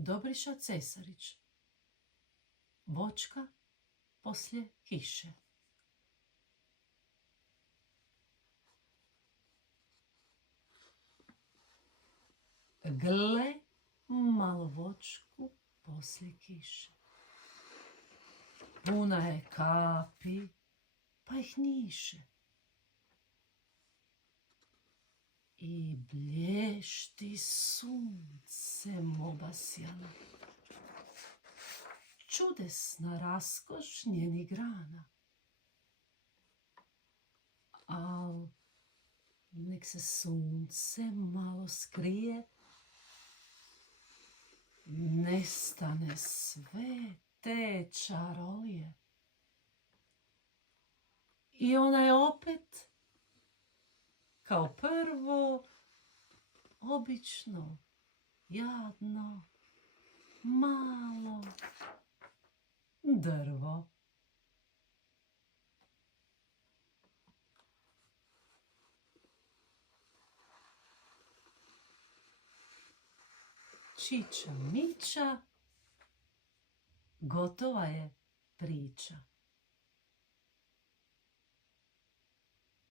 Dobriša Cesarić. Voćka poslije kiše. Gle malo voćku poslije kiše. Puna je kapi, pa ih njiše. I blješti suncem obasjana. Čudesna raskoš njenih grana. Al nek se sunce malo skrije, nestane sve te čarolije. I ona je opet, kao prvo, obično, jadno, malo drvo. Čiča miča, gotova je priča.